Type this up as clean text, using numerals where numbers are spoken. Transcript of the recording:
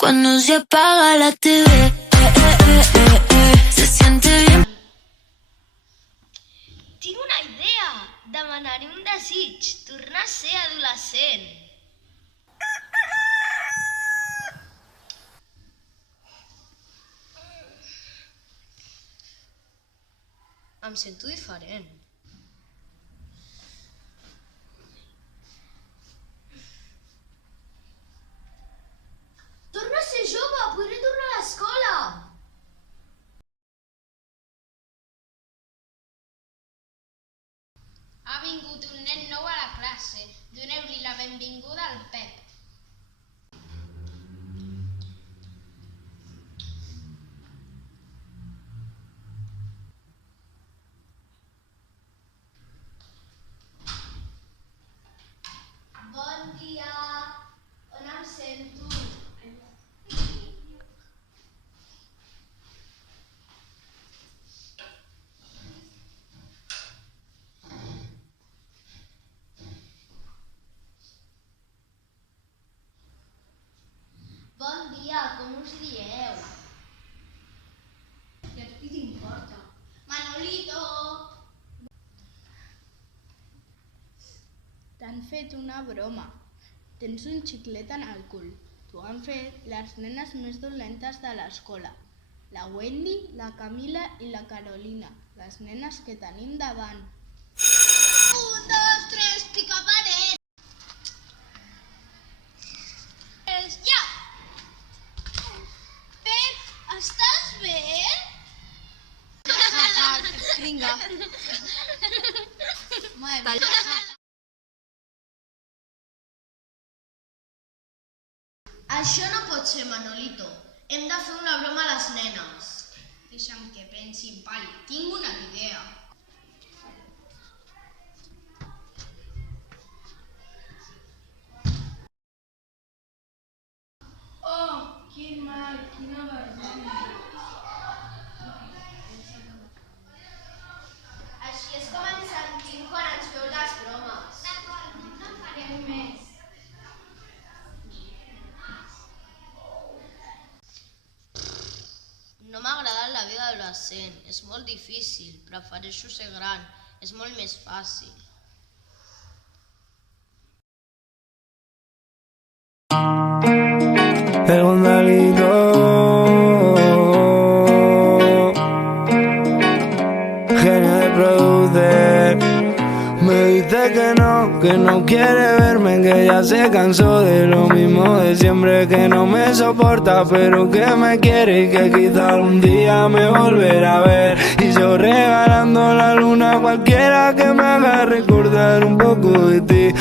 cuando se apaga la TV. Se siente bien. Tinc una idea! Demanaré un desig, tornar a ser adolescent. Em sento diferent. Torna a ser jove, podré tornar a l'escola. Ha vingut un nen nou a la classe. Doneu-li la benvinguda al Pep. Bon dia! On em sento? Bon dia, com us dieu? I a tu què t'importa? Manolito! T'han fet una broma. Tens un xiclet en el cul. T'ho han fet les nenes més dolentes de l'escola. La Wendy, la Camila i la Carolina, les nenes que tenim davant. 1, 2, 3, pica paret! Ja! Pep, estàs bé? Vinga. Això no pot ser, Manolito. Hem de fer una broma a les nenes. Deixa'm que pensi, pal. Tinc una idea. Oh, quin mal, quina vergonya. Així és com ens sentim quan ens feu les bromes. D'acord, no en farem més. No m'ha agradat la vida adolescent. És molt difícil. Prefereixo ser gran. És molt més fàcil. El Gonzalito genio de producer me dice que no quiere verme, que ya se cansó de lo mismo de siempre, que no me soporta pero que me quiere y que quizá algún día me volverá a ver. Y yo regalando la luna a cualquiera que me haga recordar un poco de ti.